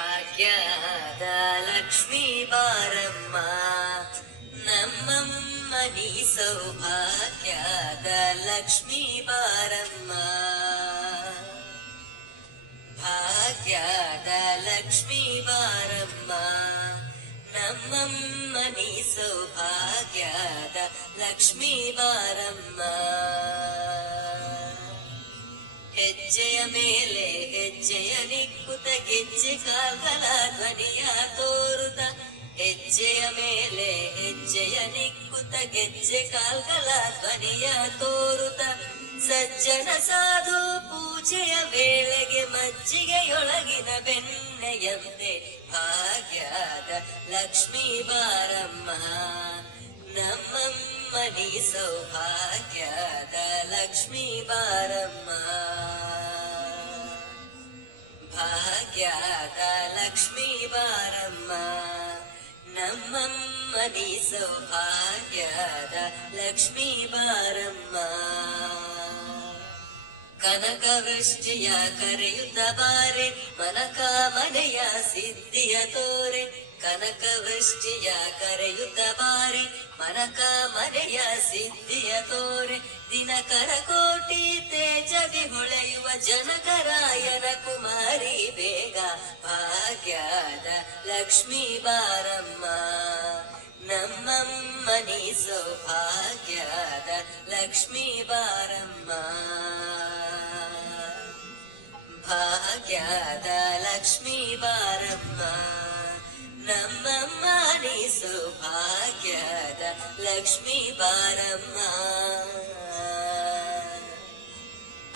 ಭಾಗ್ಯದ ಲಕ್ಷ್ಮೀ ಬಾರಮ್ಮ ನಮ್ಮಮ್ಮ ನೀ ಸೌಭಾಗ್ಯದ ಲಕ್ಷ್ಮೀ ಬಾರಮ್ಮ ಭಾಗ್ಯದ ಲಕ್ಷ್ಮೀ ಬಾರಮ್ಮ ನಮ್ಮಮ್ಮ ನೀ ಸೌಭಾಗ್ಯದ ಲಕ್ಷ್ಮೀ ಬಾರಮ್ಮ ಹೆಜ್ಜೆಯ ಮೇಲೆ ಹೆಜ್ಜೆಯ ನಿಕ್ಕುತ ಗೆಜ್ಜೆ ಕಾಲ್ಗಳ ಧ್ವನಿಯ ತೋರುತ ಹೆಜ್ಜೆಯ ಮೇಲೆ ಹೆಜ್ಜೆಯ ನಿಕ್ಕುತ ಗೆಜ್ಜೆ ಕಾಲ್ಗಳ ಧ್ವನಿಯ ತೋರುತ ಸಜ್ಜನ ಸಾಧು ಪೂಜೆಯ ವೇಳೆಗೆ ಮಜ್ಜಿಗೆಯೊಳಗಿನ ಬೆಣ್ಣೆಯಂತೆ ಭಾಗ್ಯದ ಲಕ್ಷ್ಮೀ ಬಾರಮ್ಮ ನಮ್ಮಮ್ಮ ನೀ ಸೌಭಾಗ್ಯದ ಲಕ್ಷ್ಮೀ ಬಾರಮ್ಮ ಭಾಗ್ಯದ ಲಕ್ಷ್ಮೀ ಬಾರಮ್ಮ ನಮ್ಮಮ್ಮ ನೀ ಸೌಭಾಗ್ಯದ ಲಕ್ಷ್ಮೀ ಬಾರಮ್ಮ ಕನಕ ವೃಷ್ಟಿಯ ಕರೆಯುತ್ತ ಬಾರೆ ಮನಕಾಮನೆಯ ಸಿದ್ಧಿಯ ತೋರೆ ಕನಕ ವೃಷ್ಟಿಯ ಕರೆಯುತ್ತ ಬಾರೆ ಮನಕಾಮನೆಯ ಸಿದ್ಧಿಯ ತೋರೆ ದಿನಕರ ಕೋಟಿ ತೇಜದಿ ಹೊಳೆಯುವ ಜನಕರಾಯನ ಕುಮಾರಿ ಬೇಗ ಭಾಗ್ಯದ ಲಕ್ಷ್ಮೀ ಬಾರಮ್ಮ ನಮ್ಮಮ್ಮ ನೀ ಸೌಭಾಗ್ಯದ ಲಕ್ಷ್ಮೀ ಬಾರಮ್ಮ ಭಾಗ್ಯದ ಲಕ್ಷ್ಮೀ ಬಾರಮ್ಮ ನಮ್ಮಮ್ಮ ನೀ ಸೌಭಾಗ್ಯದ ಲಕ್ಷ್ಮೀ ಬಾರಮ್ಮ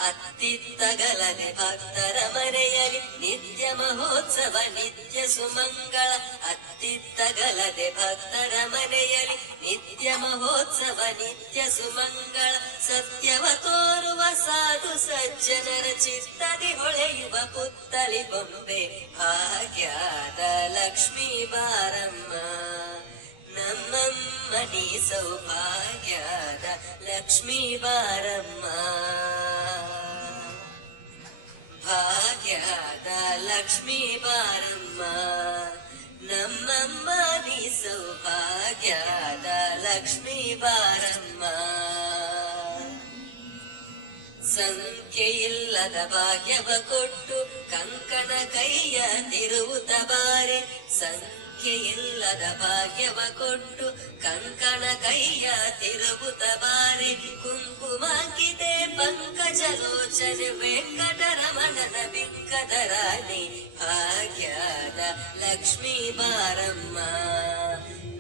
ಅತ್ತಿತ್ತಗಲದೆ ಭಕ್ತರ ಮನೆಯಲ್ಲಿ ನಿತ್ಯ ಮಹೋತ್ಸವ ನಿತ್ಯ ಸುಮಂಗಳ ಅತ್ತಿತ್ತಗಲದೆ ಭಕ್ತರ ಮನೆಯಲ್ಲಿ ನಿತ್ಯ ಮಹೋತ್ಸವ ನಿತ್ಯ ಸುಮಂಗಳ ಸತ್ಯವ ತೋರುವ ಸಾಧು ಸಜ್ಜನರ ಚಿತ್ತದಿ ಹೊಳೆಯುವ ಪುತ್ತಳಿ ಬೊಂಬೆ ಭಾಗ್ಯದ ಲಕ್ಷ್ಮೀ ಬಾರಮ್ಮ ನಮ್ಮಮ್ಮ ನೀ ಸೌಭಾಗ್ಯದ ಲಕ್ಷ್ಮೀ ಬಾರಮ್ಮ ಭಾಗ್ಯದ ಲಕ್ಷ್ಮೀ ಬಾರಮ್ಮ ನಮ್ಮಮ್ಮ ನೀ ಸೌಭಾಗ್ಯದ ಲಕ್ಷ್ಮೀ ಬಾರಮ್ಮ ಸಂಖ್ಯೆಯಿಲ್ಲದ ಭಾಗ್ಯವ ಕೊಟ್ಟು ಕಂಕಣ ಕೈಯ ತಿರುವುತ ಬಾರೆ ಸಂಖ್ಯೆಯಿಲ್ಲದ ಭಾಗ್ಯವ ಕೊಟ್ಟು ಕಂಕಣ ಕೈಯ ತಿರುವುತ ಬಾರೆ ಕುಂಕುಮಾಂಕಿತೆ ಪಂಕಜಲೋಚನೆ ವೆಂಕಟರಮಣನ ಬಿಂಕದ ರಾಣಿ ಭಾಗ್ಯದ ಲಕ್ಷ್ಮೀ ಬಾರಮ್ಮ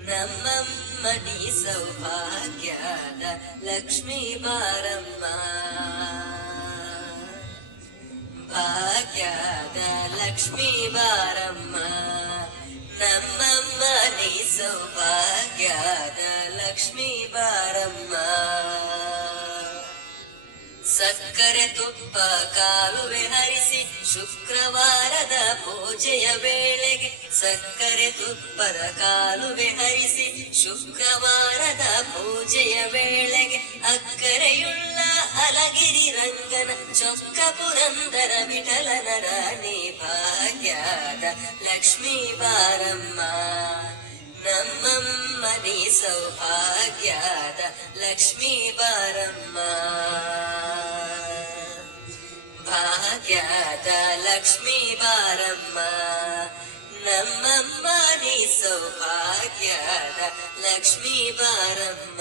ನಮ್ಮಮ್ಮ ನೀ ಸೌಭಾಗ್ಯದ ಲಕ್ಷ್ಮೀ ಬಾರಮ್ಮ ಭಾಗ್ಯದ ಲಕ್ಷ್ಮೀ ಬಾರಮ್ಮ ನಮ್ಮಮ್ಮ ನೀ ಸೌಭಾಗ್ಯದ ಲಕ್ಷ್ಮೀ ಬಾರಮ್ಮ ಸಕ್ಕರೆ ತುಪ್ಪ ಕಾಲುವೆ ಹರಿಸಿ ಶುಕ್ರವಾರದ ಪೂಜೆಯ ವೇಳೆಗೆ ಸಕ್ಕರೆ ತುಪ್ಪದ ಕಾಲುವೆ ಹರಿಸಿ ಶುಕ್ರವಾರದ ಪೂಜೆಯ ವೇಳೆಗೆ ಅಕ್ಕರೆಯುಳ್ಳ ಅಲಗಿರಿ ರಂಗನ ಚೊಕ್ಕ ಪುರಂದರ ವಿಠಲನ ರಾಣಿ ಭಾಗ್ಯದ ಲಕ್ಷ್ಮೀ ಬಾರಮ್ಮ ನಮ್ಮಮ್ಮ ನೀ ಸೌಭಾಗ್ಯದ ಲಕ್ಷ್ಮೀ ಬಾರಮ್ಮ ಭಾಗ್ಯದ ಲಕ್ಷ್ಮೀ ಬಾರಮ್ಮ ನಮ್ಮಮ್ಮ ನೀ ಸೌಭಾಗ್ಯದ ಲಕ್ಷ್ಮೀ ಬಾರಮ್ಮ